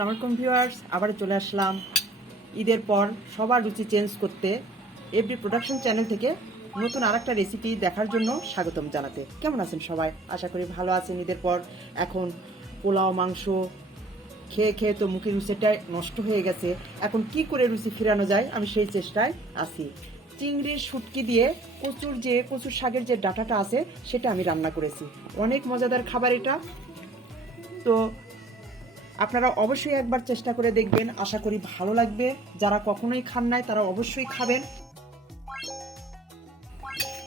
আসসালামু আলাইকুম ভিউয়ার্স, আবার চলে আসলাম ঈদের পর সবার রুচি চেঞ্জ করতে এভরি প্রোডাকশন চ্যানেল থেকে নতুন আরেকটা রেসিপি দেখার জন্য স্বাগতম জানাতে। কেমন আছেন সবাই? আশা করি ভালো আছেন। ঈদের পর এখন পোলাও মাংস খেয়ে খেয়ে তো মুখের রুচিটাই নষ্ট হয়ে গেছে। এখন কি করে রুচি ফেরানো যায় আমি সেই চেষ্টায় আছি। চিংড়ির শুটকি দিয়ে কচুর শাকের যে ডাঁটাটা আছে সেটা আমি রান্না করেছি। অনেক মজাদার খাবার এটা। তো আপনারা অবশ্যই একবার চেষ্টা করে দেখবেন, আশা করি ভালো লাগবে। যারা কখনোই খান নাই তারা অবশ্যই খাবেন।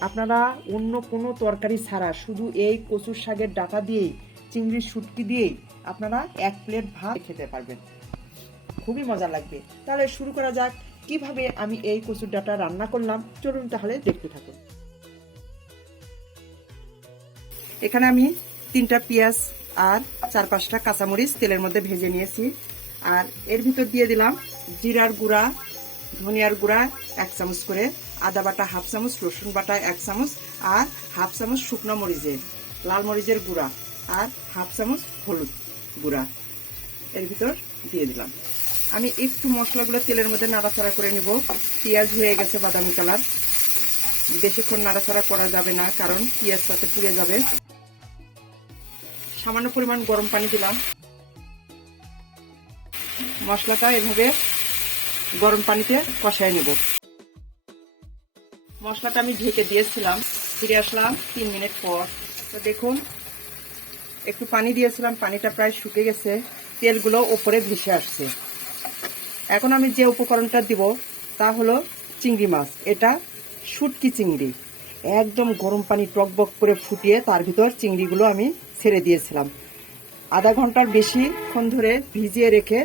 আপনারা অন্য কোনো তরকারি ছাড়া শুধু এই কচুর শাকের ডাঁটা দিয়েই, চিংড়ির শুটকি দিয়েই আপনারা এক প্লেট ভাত খেতে পারবেন, খুবই মজা লাগবে। তাহলে শুরু করা যাক কিভাবে আমি এই কচুর ডাঁটা রান্না করলাম। চলুন তাহলে দেখতে থাকুন। এখানে আমি 3টা পেঁয়াজ আর 4-5টা কাঁচামরিচ তেলের মধ্যে ভেজে নিয়েছি। আর এর ভিতর দিয়ে দিলাম জিরার গুঁড়া, ধনিয়ার গুঁড়া 1 চামচ করে, আদা বাটা 1/2 চামচ, রসুন বাটা 1 চামচ, আর 1/2 চামচ শুকনো মরিচের লাল মরিচের গুঁড়া, আর 1/2 চামচ হলুদ গুঁড়া এর ভিতর দিয়ে দিলাম। আমি একটু মশলাগুলো তেলের মধ্যে নাড়াচাড়া করে নেব। পেঁয়াজ হয়ে গেছে বাদামি কালার, বেশিক্ষণ নাড়াচাড়া করা যাবে না, কারণ পেঁয়াজ সাথে পুড়ে যাবে। সামান্য পরিমাণ গরম পানি দিলাম। মশলাটা এভাবে গরম পানিতে কষায় নেব। মশলাটা আমি ঢেকে দিয়েছিলাম। ফিরে আসলাম 3 মিনিট পর। তো দেখুন, একটু পানি দিয়েছিলাম, পানিটা প্রায় শুকিয়ে গেছে, তেলগুলো ওপরে ভেসে আসছে। এখন আমি যে উপকরণটা দিব তা হলো চিংড়ি মাছ। এটা শুটকি চিংড়ি। একদম গরম পানি টকবক করে ফুটিয়ে তার ভিতর চিংড়িগুলো আমি ছেড়ে দিয়েছিলাম। আধা ঘন্টার বেশিক্ষণ ধরে ভিজিয়ে রেখে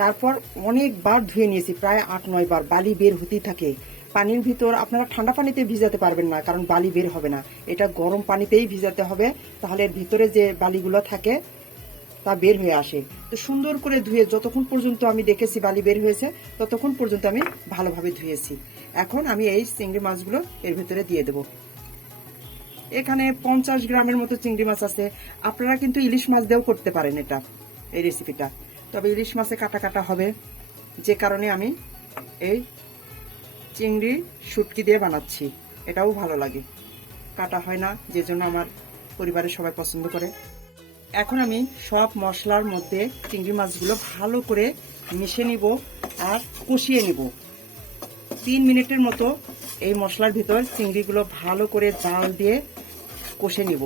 তারপর অনেকবার ধুয়ে নিয়েছি, প্রায় 8-9 বার। বালি বের হতেই থাকে পানির ভিতর। আপনারা ঠান্ডা পানিতে ভিজাতে পারবেন না, কারণ বালি বের হবে না। এটা গরম পানিতেই ভিজাতে হবে, তাহলে এর ভিতরে যে বালিগুলো থাকে তা বের হয়ে আসে। তো সুন্দর করে ধুয়ে যতক্ষণ পর্যন্ত আমি দেখেছি বালি বের হয়েছে ততক্ষণ পর্যন্ত আমি ভালোভাবে ধুয়েছি। এখন আমি এই চিংড়ি মাছগুলো এর ভিতরে দিয়ে দেব। এখানে 50 গ্রামের মতো চিংড়ি মাছ আছে। আপনারা কিন্তু ইলিশ মাছ দিয়েও করতে পারেন এটা, এই রেসিপিটা। তবে ইলিশ মাছে কাটা কাটা হবে, যে কারণে আমি এই চিংড়ি শুটকি দিয়ে বানাচ্ছি। এটাও ভালো লাগে, কাটা হয় না, যে জন্য আমার পরিবারের সবাই পছন্দ করে। এখন আমি সব মশলার মধ্যে চিংড়ি মাছগুলো ভালো করে মিশিয়ে নিব আর কষিয়ে নিব। 3 মিনিটের মতো এই মশলার ভিতর চিংড়িগুলো ভালো করে জাল দিয়ে কষে নিব।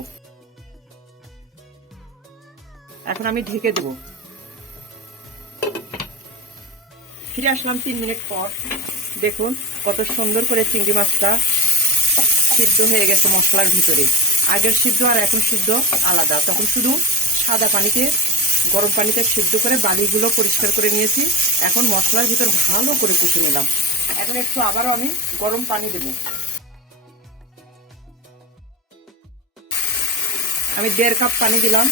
এখন আমি ঢেকে দেব। ফিরে আসলাম 3 মিনিট পর। দেখুন কত সুন্দর করে চিংড়ি মাছটা সিদ্ধ হয়ে গেছে মশলার ভিতরে। আগের সিদ্ধ আর এখন সিদ্ধ আলাদা। তখন শুধু সাদা পানিতে, গরম পানিতে সিদ্ধ করে বালিগুলো পরিষ্কার করে নিয়েছি। এখন মশলার ভিতর ভালো করে কষে নিলাম। এখন একটু আবারও আমি গরম পানি দেব। আমি 1.5 কাপ পানি দিলাম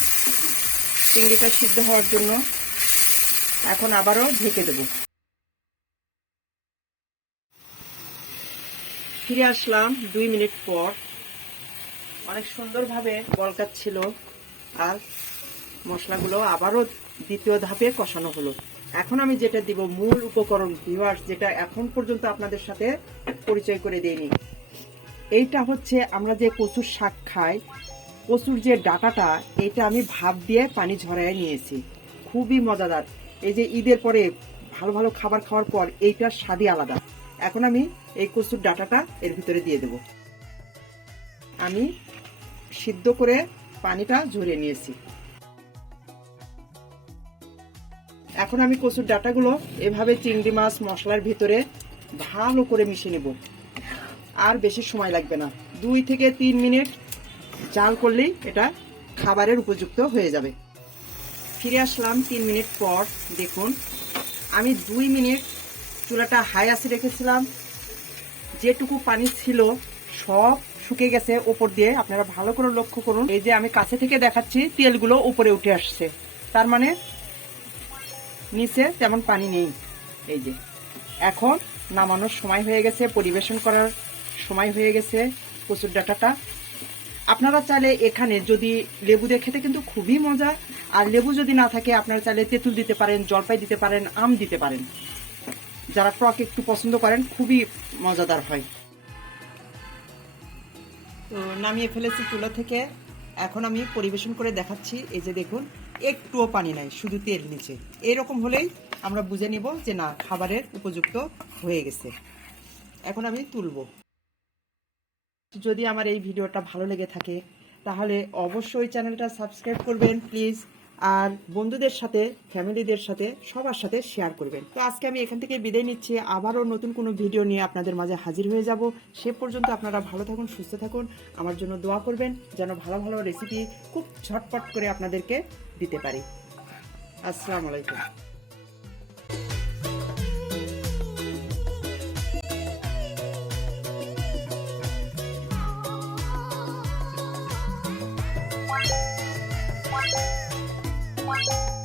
চিংড়িটা সিদ্ধ হওয়ার জন্য। এখন আবারও ঢেকে দেব। ফিরে আসলাম 2 মিনিট পর। অনেক সুন্দরভাবে বলকাচ্ছিল আর মশলাগুলো আবারও দ্বিতীয় ধাপে কষানো হলো। এখন আমি যেটা দিব মূল উপকরণ ভিউয়ার্স, যেটা এখন পর্যন্ত আপনাদের সাথে পরিচয় করে দেইনি, এইটা হচ্ছে আমরা যে কচুর শাক খাই, কচুর যে ডাঁটাটা, এটা আমি ভাপ দিয়ে পানি ঝরাইয়ে নিয়েছি। খুবই মজাদার। এই যে ঈদের পরে ভালো ভালো খাবার খাওয়ার পর এইটার স্বাদই আলাদা। এখন আমি এই কচুর ডাঁটাটা এর ভিতরে দিয়ে দেব। আমি সিদ্ধ করে পানিটা ঝরিয়ে নিয়েছি। এখন আমি কচুর ডাঁটাগুলো এভাবে চিংড়ি মাছ মশলার ভিতরে ভালো করে মিশিয়ে নেব। আর বেশি সময় লাগবে না, 2 থেকে 3 মিনিট জাল করলেই এটা খাবারের উপযুক্ত হয়ে যাবে। ফিরে আসলাম 3 মিনিট পর। দেখুন আমি 2 মিনিট চুলাটা হাই আঁচে রেখেছিলাম। যেটুকু পানি ছিল সব শুকিয়ে গেছে ওপর দিয়ে। আপনারা ভালো করে লক্ষ্য করুন, এই যে আমি কাছে থেকে দেখাচ্ছি তেলগুলো উপরে উঠে আসছে, তার মানে নিচে তেমন পানি নেই। এই যে এখন নামানোর সময় হয়ে গেছে, পরিবেশন করার সময় হয়ে গেছে কচুর ডাঁটাটা। আপনারা চাইলে এখানে যদি লেবু দিয়ে খেতে কিন্তু খুবই মজা, আর লেবু যদি না থাকে আপনারা চাইলে তেঁতুল দিতে পারেন, জলপাই দিতে পারেন, আম দিতে পারেন। যারা টক একটু পছন্দ করেন খুবই মজাদার হয়। তো নামিয়ে ফেলেছি চুলা থেকে, এখন আমি পরিবেশন করে দেখাচ্ছি। এই যে দেখুন, একটুও পানি নাই, শুধু তেল নিচে। এরকম হলেই আমরা বুঝে নিব যে না, খাবারের উপযুক্ত হয়ে গেছে। এখন আমি তুলবো। যদি আমার এই ভিডিওটা ভালো লেগে থাকে তাহলে অবশ্যই চ্যানেলটা সাবস্ক্রাইব করবেন প্লিজ, আর বন্ধুদের সাথে, ফ্যামিলিদের সাথে, সবার সাথে শেয়ার করবেন। তো আজকে আমি এখান থেকে বিদায় নিচ্ছি, আবারও নতুন কোনো ভিডিও নিয়ে আপনাদের মাঝে হাজির হয়ে যাব। সে পর্যন্ত আপনারা ভালো থাকুন, সুস্থ থাকুন, আমার জন্য দোয়া করবেন যেন ভালো ভালো রেসিপি খুব ঝটপট করে আপনাদেরকে দিতে পারি। আসসালামু আলাইকুম। Bye.